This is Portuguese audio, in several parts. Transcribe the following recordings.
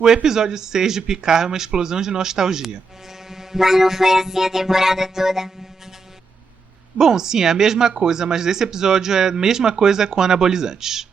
O episódio 6 de Picard é uma explosão de nostalgia. Mas não foi assim a temporada toda. Bom, sim, é a mesma coisa, mas esse episódio é a mesma coisa com anabolizantes.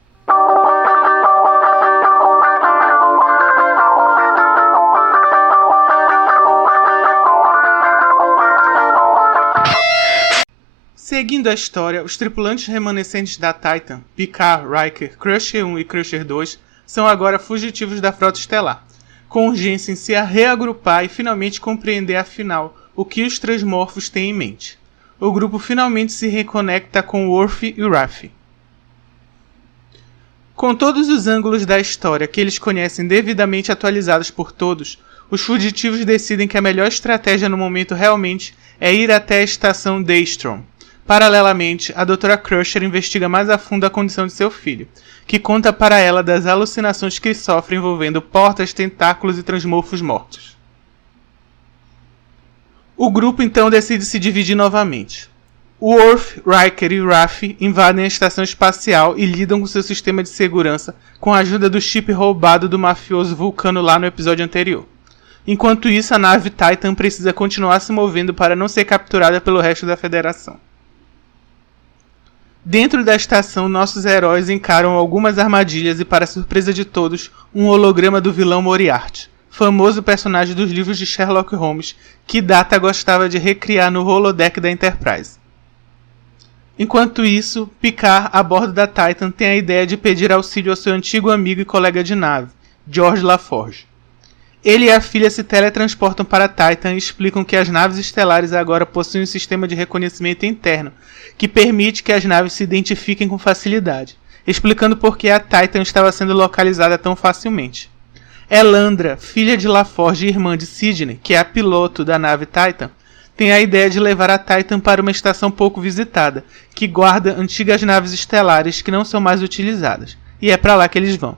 Seguindo a história, os tripulantes remanescentes da Titan, Picard, Riker, Crusher 1 e Crusher 2, são agora fugitivos da frota estelar, com urgência em se reagrupar e finalmente compreender afinal o que os transmorfos têm em mente. O grupo finalmente se reconecta com Worf e Raffi. Com todos os ângulos da história que eles conhecem devidamente atualizados por todos, os fugitivos decidem que a melhor estratégia no momento realmente é ir até a estação Daystrom. Paralelamente, a Dra. Crusher investiga mais a fundo a condição de seu filho, que conta para ela das alucinações que sofre envolvendo portas, tentáculos e transmorfos mortos. O grupo então decide se dividir novamente. Worf, Riker e Raffi invadem a estação espacial e lidam com seu sistema de segurança com a ajuda do chip roubado do mafioso Vulcano lá no episódio anterior. Enquanto isso, a nave Titan precisa continuar se movendo para não ser capturada pelo resto da Federação. Dentro da estação, nossos heróis encaram algumas armadilhas e, para surpresa de todos, um holograma do vilão Moriarty, famoso personagem dos livros de Sherlock Holmes, que Data gostava de recriar no holodeck da Enterprise. Enquanto isso, Picard, a bordo da Titan, tem a ideia de pedir auxílio ao seu antigo amigo e colega de nave, George LaForge. Ele e a filha se teletransportam para a Titan e explicam que as naves estelares agora possuem um sistema de reconhecimento interno, que permite que as naves se identifiquem com facilidade, explicando por que a Titan estava sendo localizada tão facilmente. Elandra, filha de LaForge e irmã de Sidney, que é a piloto da nave Titan, tem a ideia de levar a Titan para uma estação pouco visitada, que guarda antigas naves estelares que não são mais utilizadas, e é para lá que eles vão.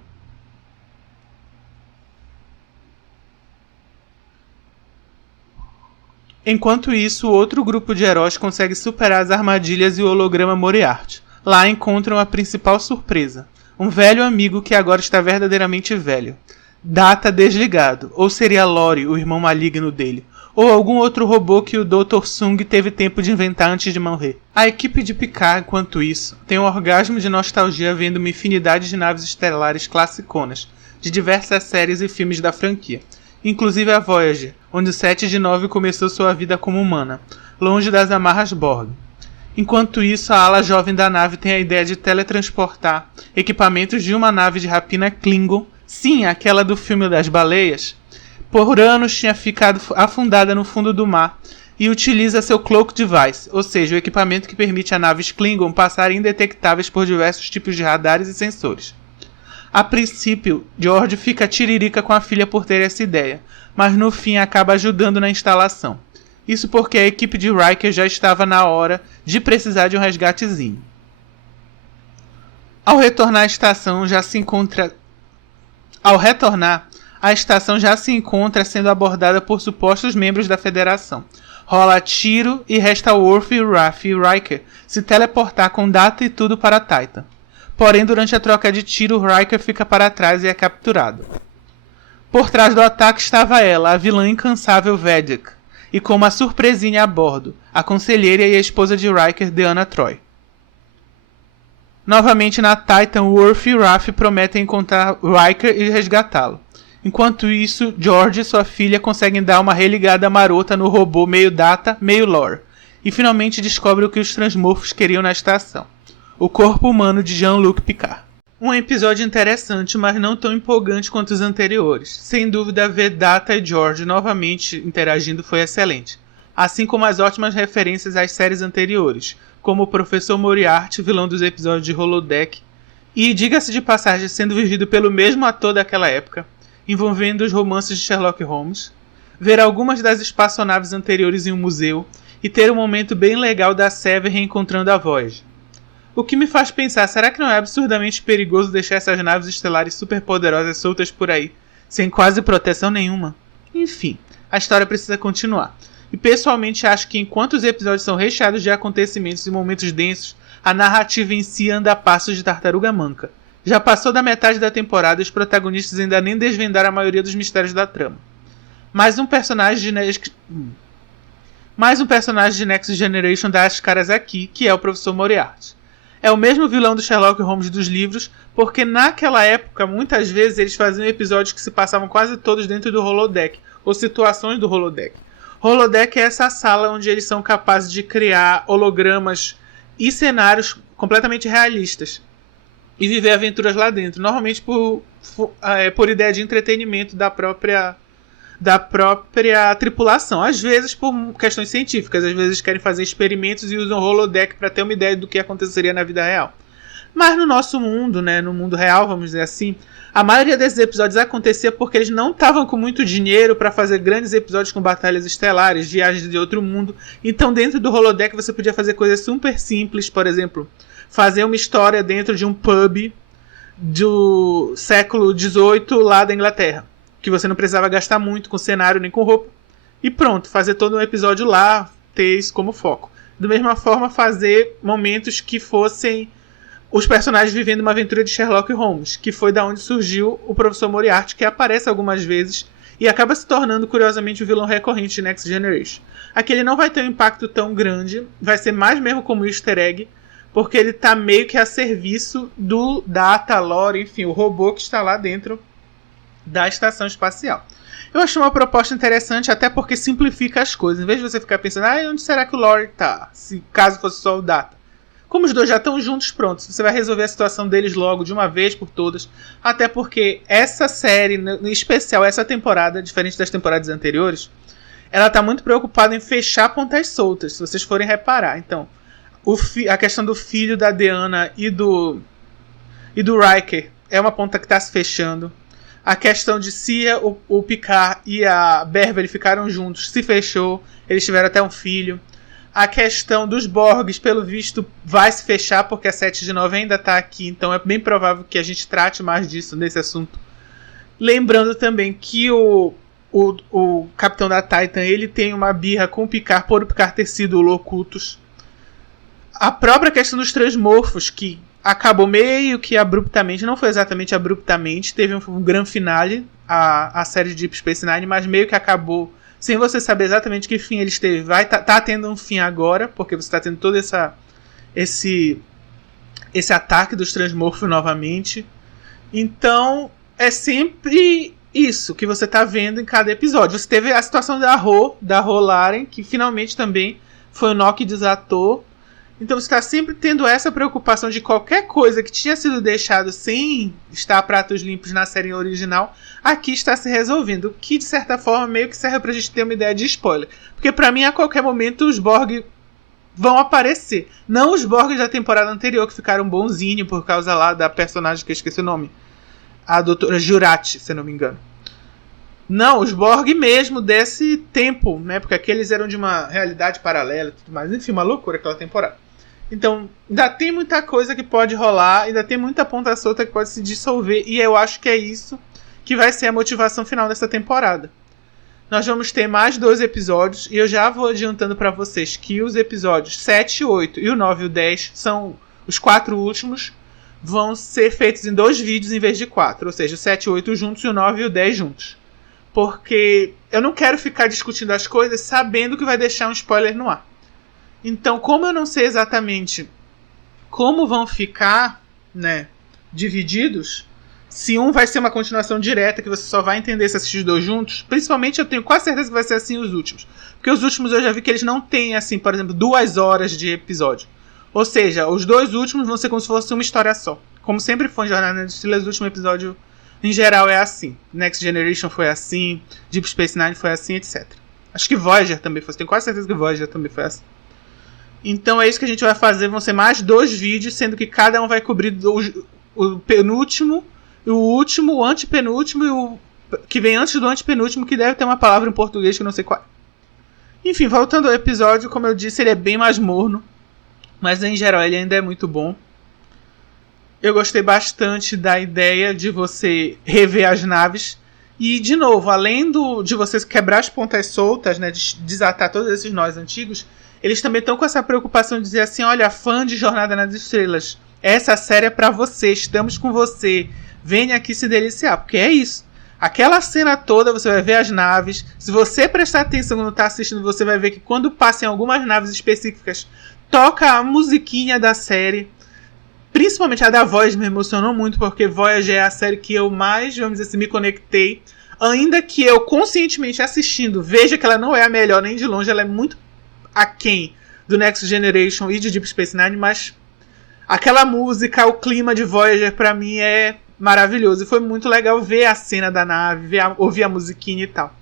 Enquanto isso, outro grupo de heróis consegue superar as armadilhas e o holograma Moriarty. Lá encontram a principal surpresa, um velho amigo que agora está verdadeiramente velho. Data desligado, ou seria Lore, o irmão maligno dele, ou algum outro robô que o Dr. Sung teve tempo de inventar antes de morrer. A equipe de Picard, enquanto isso, tem um orgasmo de nostalgia vendo uma infinidade de naves estelares classiconas, de diversas séries e filmes da franquia. Inclusive a Voyager, onde 7 de 9 começou sua vida como humana, longe das amarras Borg. Enquanto isso, a ala jovem da nave tem a ideia de teletransportar equipamentos de uma nave de rapina Klingon, sim, aquela do filme das baleias, por anos tinha ficado afundada no fundo do mar, e utiliza seu Cloak Device, ou seja, o equipamento que permite a naves Klingon passarem indetectáveis por diversos tipos de radares e sensores. A princípio, George fica tiririca com a filha por ter essa ideia, mas no fim acaba ajudando na instalação. Isso porque a equipe de Riker já estava na hora de precisar de um resgatezinho. Ao retornar, a estação já se encontra sendo abordada por supostos membros da Federação. Rola tiro e resta Worf, Raffi e Riker se teleportar com Data e tudo para a Titan. Porém, durante a troca de tiro, Riker fica para trás e é capturado. Por trás do ataque estava ela, a vilã incansável Vedek, e com uma surpresinha a bordo, a conselheira e a esposa de Riker, Deanna Troi. Novamente na Titan, Worf e Raffi prometem encontrar Riker e resgatá-lo. Enquanto isso, George e sua filha conseguem dar uma religada marota no robô meio Data, meio Lore, e finalmente descobrem o que os transmorfos queriam na estação. O corpo humano de Jean-Luc Picard. Um episódio interessante, mas não tão empolgante quanto os anteriores. Sem dúvida, ver Data e George novamente interagindo foi excelente. Assim como as ótimas referências às séries anteriores, como o Professor Moriarty, vilão dos episódios de Holodeck, e, diga-se de passagem, sendo vivido pelo mesmo ator daquela época, envolvendo os romances de Sherlock Holmes, ver algumas das espaçonaves anteriores em um museu, e ter um momento bem legal da Seven reencontrando a Voyager. O que me faz pensar, será que não é absurdamente perigoso deixar essas naves estelares superpoderosas soltas por aí, sem quase proteção nenhuma? Enfim, a história precisa continuar. E pessoalmente acho que enquanto os episódios são recheados de acontecimentos e momentos densos, a narrativa em si anda a passos de tartaruga manca. Já passou da metade da temporada e os protagonistas ainda nem desvendaram a maioria dos mistérios da trama. Mais um personagem de Next Generation dá as caras aqui, que é o Professor Moriarty. É o mesmo vilão do Sherlock Holmes dos livros, porque naquela época, muitas vezes, eles faziam episódios que se passavam quase todos dentro do holodeck, ou situações do holodeck. Holodeck é essa sala onde eles são capazes de criar hologramas e cenários completamente realistas e viver aventuras lá dentro, normalmente por ideia de entretenimento da própria tripulação. Às vezes por questões científicas, às vezes querem fazer experimentos e usam o holodeck para ter uma ideia do que aconteceria na vida real. Mas no nosso mundo, né, no mundo real, vamos dizer assim, a maioria desses episódios acontecia porque eles não estavam com muito dinheiro para fazer grandes episódios com batalhas estelares, viagens de outro mundo. Então dentro do holodeck você podia fazer coisas super simples, por exemplo, fazer uma história dentro de um pub do século XVIII lá da Inglaterra, que você não precisava gastar muito com cenário nem com roupa. E pronto, fazer todo um episódio lá, ter isso como foco. Da mesma forma, fazer momentos que fossem os personagens vivendo uma aventura de Sherlock Holmes, que foi da onde surgiu o Professor Moriarty, que aparece algumas vezes e acaba se tornando, curiosamente, o vilão recorrente de Next Generation. Aqui ele não vai ter um impacto tão grande, vai ser mais mesmo como easter egg, porque ele está meio que a serviço do Data, Lore, enfim, o robô que está lá dentro da estação espacial. Eu achei uma proposta interessante, até porque simplifica as coisas. Em vez de você ficar pensando, onde será que o Lore está? Se caso fosse só o Data. Como os dois já estão juntos, prontos, você vai resolver a situação deles logo, de uma vez por todas. Até porque essa série, em especial essa temporada, diferente das temporadas anteriores, ela está muito preocupada em fechar pontas soltas, se vocês forem reparar. Então, a questão do filho da Deanna e do Riker é uma ponta que está se fechando. A questão de se o Picard e a Beverly ficaram juntos se fechou. Eles tiveram até um filho. A questão dos Borgs, pelo visto, vai se fechar porque a 7 de 9 ainda está aqui. Então é bem provável que a gente trate mais disso nesse assunto. Lembrando também que o capitão da Titan, ele tem uma birra com o Picard por o Picard ter sido o Locutus. A própria questão dos transmorfos, que acabou meio que abruptamente, não foi exatamente abruptamente, teve um grande finale, a série de Deep Space Nine, mas meio que acabou sem você saber exatamente que fim ele teve. Tá tendo um fim agora, porque você está tendo todo esse ataque dos transmorfos novamente. Então, é sempre isso que você está vendo em cada episódio. Você teve a situação da Ro Laren, que finalmente também foi o nó que desatou. Então você está sempre tendo essa preocupação de qualquer coisa que tinha sido deixado sem estar a pratos limpos na série original, aqui está se resolvendo. O que de certa forma meio que serve pra gente ter uma ideia de spoiler. Porque pra mim a qualquer momento os Borg vão aparecer. Não os Borg da temporada anterior que ficaram bonzinhos por causa lá da personagem que eu esqueci o nome. A doutora Jurati, se eu não me engano. Não, os Borg mesmo desse tempo, né? Porque aqueles eram de uma realidade paralela e tudo mais. Enfim, uma loucura aquela temporada. Então, ainda tem muita coisa que pode rolar, ainda tem muita ponta solta que pode se dissolver, e eu acho que é isso que vai ser a motivação final dessa temporada. Nós vamos ter mais 2 episódios, e eu já vou adiantando para vocês que os episódios 7, 8 e o 9 e o 10 são os 4 últimos, vão ser feitos em 2 vídeos em vez de 4, ou seja, o 7 e o 8 juntos e o 9 e o 10 juntos. Porque eu não quero ficar discutindo as coisas sabendo que vai deixar um spoiler no ar. Então, como eu não sei exatamente como vão ficar, né, divididos, se um vai ser uma continuação direta, que você só vai entender se assistir os 2 juntos, principalmente eu tenho quase certeza que vai ser assim os últimos. Porque os últimos eu já vi que eles não têm, assim, por exemplo, 2 horas de episódio. Ou seja, os 2 últimos vão ser como se fosse uma história só. Como sempre foi em Jornada nas Estrelas, o último episódio, em geral, é assim. Next Generation foi assim, Deep Space Nine foi assim, etc. Acho que Voyager também foi. Tenho quase certeza que Voyager também foi assim. Então é isso que a gente vai fazer. Vão ser mais 2 vídeos, sendo que cada um vai cobrir o penúltimo, o último, o antepenúltimo e o que vem antes do antepenúltimo, que deve ter uma palavra em português que eu não sei qual. Enfim, voltando ao episódio, como eu disse, ele é bem mais morno, mas em geral ele ainda é muito bom. Eu gostei bastante da ideia de você rever as naves. E, de novo, além de você quebrar as pontas soltas, né, de desatar todos esses nós antigos, eles também estão com essa preocupação de dizer assim, olha, fã de Jornada nas Estrelas, essa série é pra você, estamos com você, venha aqui se deliciar, porque é isso. Aquela cena toda, você vai ver as naves. Se você prestar atenção quando tá assistindo, você vai ver que quando passa em algumas naves específicas, toca a musiquinha da série. Principalmente a da Voyager me emocionou muito, porque Voyager é a série que eu mais, vamos dizer assim, me conectei. Ainda que eu, conscientemente assistindo, veja que ela não é a melhor nem de longe, ela é muito aquém do Next Generation e de Deep Space Nine, mas aquela música, o clima de Voyager pra mim é maravilhoso. E foi muito legal ver a cena da nave, ouvir a musiquinha e tal.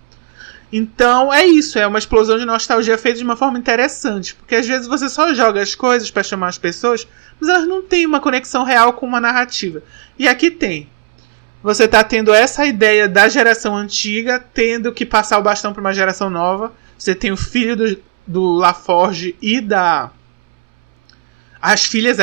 Então é isso, é uma explosão de nostalgia feita de uma forma interessante. Porque às vezes você só joga as coisas pra chamar as pessoas, mas elas não têm uma conexão real com uma narrativa. E aqui tem. Você tá tendo essa ideia da geração antiga, tendo que passar o bastão pra uma geração nova. Você tem o filho do LaForge e da... As filhas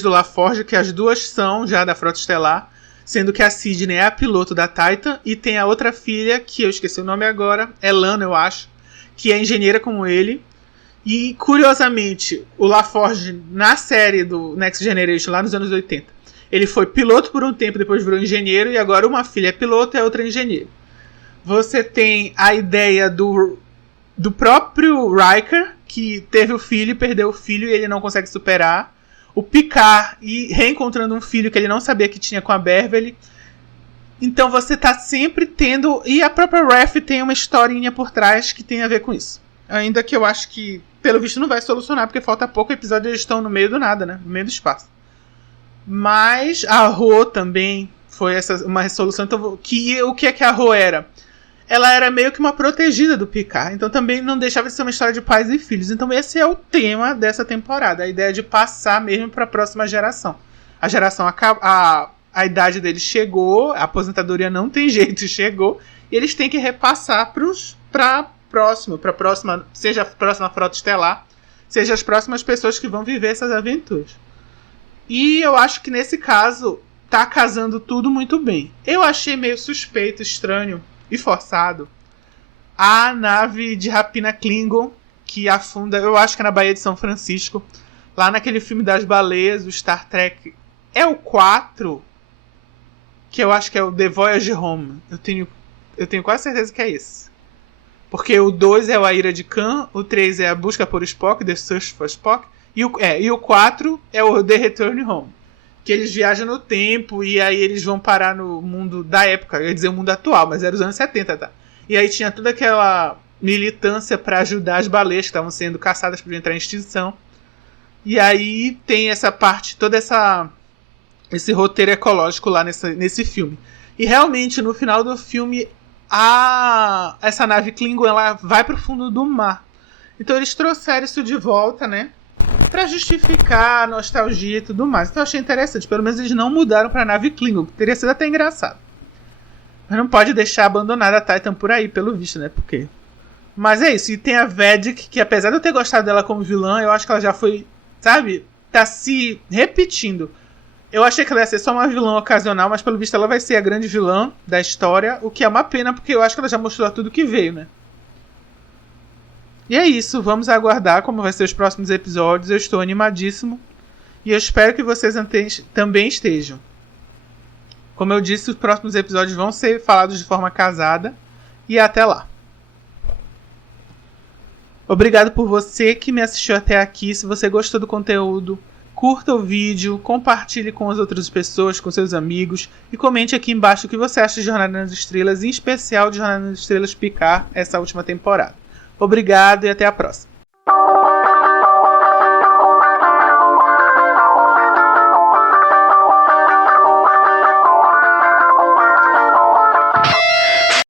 do LaForge, que as duas são já da Frota Estelar, sendo que a Sydney é a piloto da Titan, e tem a outra filha, que eu esqueci o nome agora, é Lana, eu acho, que é engenheira como ele. E, curiosamente, o LaForge, na série do Next Generation, lá nos anos 80, ele foi piloto por um tempo, depois virou engenheiro, e agora uma filha é piloto e a outra é engenheira. Você tem a ideia do próprio Riker, que teve o filho, perdeu o filho e ele não consegue superar. O Picard reencontrando um filho que ele não sabia que tinha com a Beverly. Então você tá sempre tendo... E a própria Ref tem uma historinha por trás que tem a ver com isso. Ainda que eu acho que, pelo visto, não vai solucionar, porque falta pouco episódio e eles estão no meio do nada, né? No meio do espaço. Mas a Ro também foi uma resolução. Então, o que é que a Ro era? Ela era meio que uma protegida do Picard. Então também não deixava de ser uma história de pais e filhos. Então esse é o tema dessa temporada. A ideia de passar mesmo para a próxima geração. A geração a idade deles chegou. A aposentadoria não tem jeito, chegou. E eles têm que repassar para próxima, seja a próxima Frota Estelar, seja as próximas pessoas que vão viver essas aventuras. E eu acho que nesse caso tá casando tudo muito bem. Eu achei meio suspeito, estranho e forçado a nave de rapina Klingon que afunda, eu acho que é na Baía de São Francisco, lá naquele filme das baleias, o Star Trek, é o 4, que eu acho que é o The Voyage Home. Eu tenho quase certeza que é esse, porque o 2 é o A Ira de Khan, o 3 é a Busca por Spock, The Search for Spock, e o 4 é o The Return Home, que eles viajam no tempo e aí eles vão parar no mundo da época, eu ia dizer o mundo atual, mas era os anos 70, tá? E aí tinha toda aquela militância para ajudar as baleias que estavam sendo caçadas por entrar em extinção. E aí tem essa parte, esse roteiro ecológico lá nesse filme. E realmente no final do filme essa nave Klingon ela vai pro fundo do mar. Então eles trouxeram isso de volta, né? Pra justificar a nostalgia e tudo mais. Então eu achei interessante. Pelo menos eles não mudaram pra nave Klingon, que teria sido até engraçado. Mas não pode deixar abandonada a Titan por aí, pelo visto, né? Porque... Mas é isso. E tem a Vedek, que apesar de eu ter gostado dela como vilã, eu acho que ela já foi, sabe? Tá se repetindo. Eu achei que ela ia ser só uma vilã ocasional, mas pelo visto ela vai ser a grande vilã da história. O que é uma pena, porque eu acho que ela já mostrou tudo que veio, né? E é isso, vamos aguardar como vai ser os próximos episódios. Eu estou animadíssimo. E eu espero que vocês também estejam. Como eu disse, os próximos episódios vão ser falados de forma casada. E até lá. Obrigado por você que me assistiu até aqui. Se você gostou do conteúdo, curta o vídeo, compartilhe com as outras pessoas, com seus amigos. E comente aqui embaixo o que você acha de Jornada nas Estrelas, em especial de Jornada nas Estrelas Picard, essa última temporada. Obrigado e até a próxima.